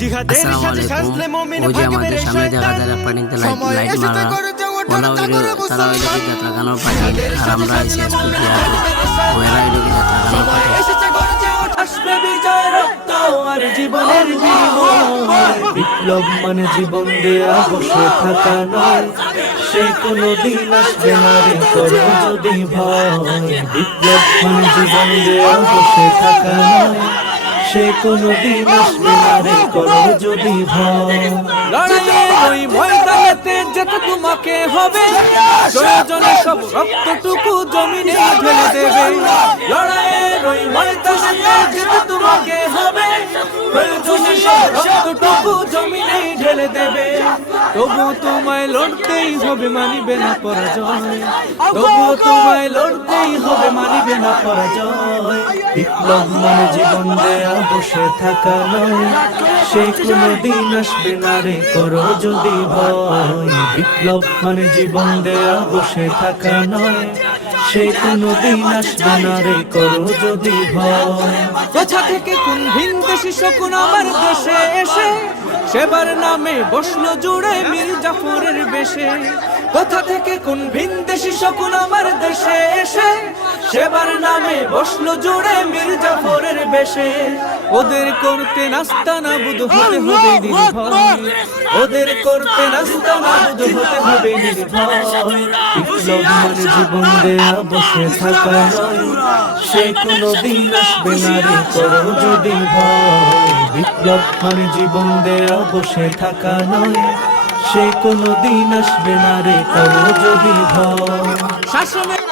আসসালামু আলাইকুম। ওই যে আমাদের সামনে দেখা যায় পানিতে লাইট মারা ওলা ওই তারা ওই দিকে তাকানোর পানি আর আমরা এসে স্কুটি আর ওরা ওই দিকে তাকানোর পানি। আসবে বিজয় রক্ত আর জীবনের বিনিময়। বিপ্লব মানে জীবন দেয়া বসে থাকা নয়, সে কোনো দিন আসবে না রে করো যদি ভয়। বিপ্লব মানে জীবন দেয়া বসে থাকা নয়, সে কোনো দিন আসবে না রে করো যদি ভয়। লড়াইয়ের ওই ময়দানেতে যেতে তোমাকে হবে, প্রয়োজনে সব রক্তটুকু জমিনে ঢেলে দেবে। লড়াইয়ের ওই ময়দানেতে যেতে তোমাকে হবে, প্রয়োজনে সব রক্তটুকু জমিনে ঢেলে দেবে। তবু তোমায় লড়তেই হবে, মানিবে না পরাজয়। তবু তোমায় লড়তেই হবে, মানিবে না পরাজয়। বিপ্লব মানে জীবন দেয়া বসে থাকা নয়, সে কোনো দিন আসবে না রে করো যদি ভয়। বিপ্লব মানে জীবন দেয়া বসে থাকা নয়, সে কোনো দিন আসবে না রে করো যদি ভয়। কোথা থেকে কোন ভিন দেশি শকুন আমার দেশে এসে সেবার নামে বসলো জুড়ে মীর জাফরের বেশে। কোথা থেকে কোন ভিন দেশি শকুন আমার দেশে এসে সেবার নামে বসলো জুড়ে মীর জাফরের বেশে। ওদের করতে নাস্তা নাবুদ হতে হবে নির্ভয়, ওদের করতে নাস্তা নাবুদ হতে হবে নির্ভয়। বিপ্লব মানে জীবন দেয়া বসে থাকা নয়, সে কোনো দিন আসবে না রে করো যদি ভয়। বিপ্লব মানে জীবন দেয়া বসে থাকা নয়, সে কোনো দিন আসবে না রে করো যদি ভয়। শাসনের